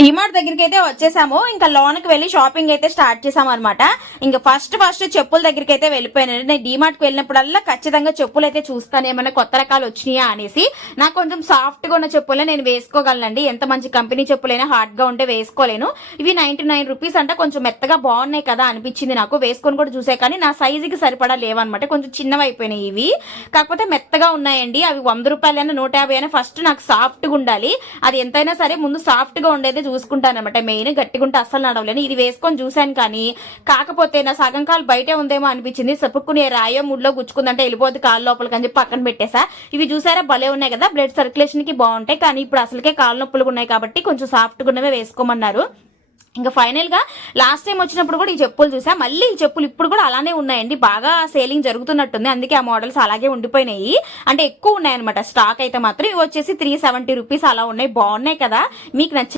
డిమార్ట్ దగ్గరికి అయితే వచ్చేసాము. ఇంకా లోనకి వెళ్ళి షాపింగ్ అయితే స్టార్ట్ చేసాము అనమాట. ఇంకా ఫస్ట్ చెప్పుల దగ్గరికి అయితే వెళ్ళిపోయాను. నేను డిమార్ట్ కి వెళ్ళినప్పుడల్లా ఖచ్చితంగా చెప్పులు అయితే చూస్తాను, ఏమైనా కొత్త రకాలు వచ్చినాయా అనేసి. నాకు కొంచెం సాఫ్ట్ గా ఉన్న చెప్పులే నేను వేసుకోగలనండి. ఎంత మంచి కంపెనీ చెప్పులైనా హార్డ్ గా ఉంటే వేసుకోలేను. ఇవి 99 రూపీస్ అంటే కొంచెం మెత్తగా బాగున్నాయి కదా అనిపించింది నాకు. వేసుకొని కూడా చూసే కానీ నా సైజుకి సరిపడా లేవన్నమాట, కొంచెం చిన్నవి అయిపోయినాయి ఇవి. కాకపోతే మెత్తగా ఉన్నాయండి. అవి 100 రూపాయలైనా 150 అయినా ఫస్ట్ నాకు సాఫ్ట్ గా ఉండాలి. అది ఎంతైనా సరే ముందు సాఫ్ట్ గా ఉండేది చూసుకుంటాను అనమాట. మెయిన్ గట్టిగుంటే అస్సలు నడవలేను. ఇది వేసుకొని చూశాను కానీ కాకపోతే నా సగం కాలు బయటే ఉందేమో అనిపించింది. చెప్పుకుని రాయో ముడ్లో గుచ్చుకుందంటే వెళ్ళిపోద్ది కాలు లోపలికి అని చెప్పి పక్కన పెట్టేసా. ఇవి చూసారా భలే ఉన్నాయి కదా, బ్లడ్ సర్క్యులేషన్ కి బాగుంటాయి. కానీ ఇప్పుడు అసలుకే కాలు నొప్పులు ఉన్నాయి కాబట్టి కొంచెం సాఫ్ట్ గా ఉన్నవే వేసుకోమన్నారు. ఇంకా ఫైనల్ గా లాస్ట్ టైం వచ్చినప్పుడు కూడా ఈ చెప్పులు చూసా. మళ్ళీ ఈ చెప్పులు ఇప్పుడు కూడా అలానే ఉన్నాయండి, బాగా సేలింగ్ జరుగుతున్నట్టుంది. అందుకే ఆ మోడల్స్ అలాగే ఉండిపోయినాయి, అంటే ఎక్కువ ఉన్నాయన్నమాట స్టాక్ అయితే. మాత్రం ఇవి వచ్చేసి 370 రూపీస్ అలా ఉన్నాయి. బాగున్నాయి కదా, మీకు నచ్చిన